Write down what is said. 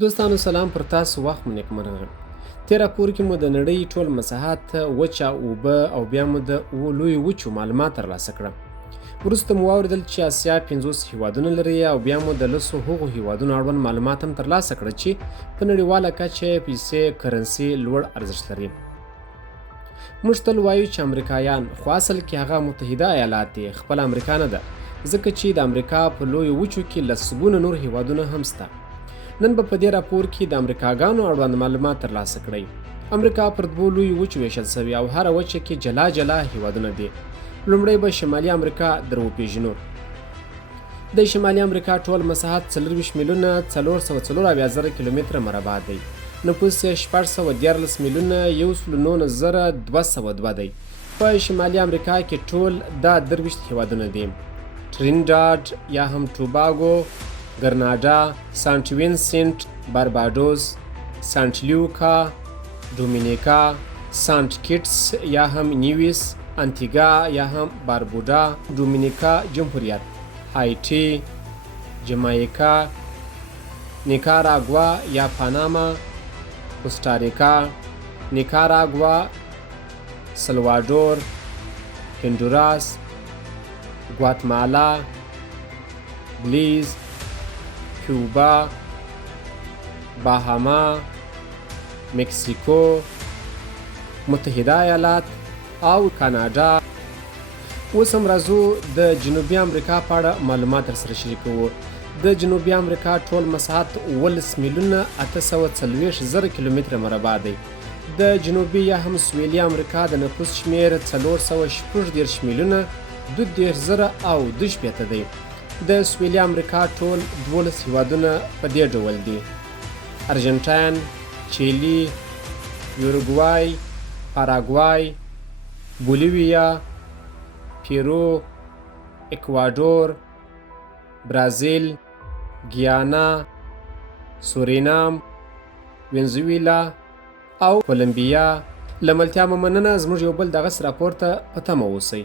دوستانو سلام پر تاسو وخت مو نیکمرغه. تیر راپور کې مو د نړۍ ټول مساحت وچه اوبه او بیا مو د لویو وچو معلومات ترلاسه کړل. وروسته مو واوریدل چې اسیا 50 هیوادونه لري او بیا مو د لسو هغو هیوادونو اړوند معلومات هم ترلاسه کړل چې په نړیواله کچه پیسې کرنسي لوړ ارزښت لري. موږ تل وایو چې امریکایان خو اصل کې هغه متحده ایالات دي، خپل امریکا نه ده، ځکه چې د امریکا په لویو وچو کې لسګونه نور هیوادونه هم شته. نن به په دې راپور کې د امریکاګانو اړوند معلومات ترلاسه کړئ. امریکا پر دوو لویو وچو ویشل شوې او هره وچه کې جلا جلا هیوادونه دي. لومړی به شمالي امریکا در وپېژنو. د شمالي امریکا ټول مساحت 24 میلیونه 444 زره کیلومتره مربع دی. نفوس یې 613 میلیونه 119,202 دی. په شمالي امریکا کې ټول دا 23 هیوادونه دي: ترینیداد یا هم ټوباګو، گرناډا، سانت وینسنت، باربادوس، سانت لیوکا، ډومینیکا، سانت کیټس یا هم نیویس، انتیګا یا هم باربودا، ډومینیکا جمهوریت، هایټي، جمایکا، نیکاراګوا یا پاناما، کوسټاریکا، نیکاراګوا، سلواډور، هندوراس، ګواتمالا، بلیز، کیوبا، باهاما، مکسیکو، متحده ایالات او کاناډا. اوس هم راځو د جنوبي امریکا په اړه معلومات درسره شریکوو. د جنوبي امریکا ټول مساحت 19 میلیونه 840 زره کیلومتره مربع دی. د جنوبي یا هم سویلي امریکا د نفوس شمیر 414 میلیونه 12 زره او 2 دی. د سویلي امریکا ټول 12 هیوادونه په دې ډول دي: ارجنټاین، چیلي، یوروګوای، پاراګوای، بولیویا، پیرو، اکوادور، برازیل، ګیانا، سورینام، وینزویلا او کولمبیا. له ملتیا مو مننه. زموږ یو بل دغس راپور ته په تمه اوسئ.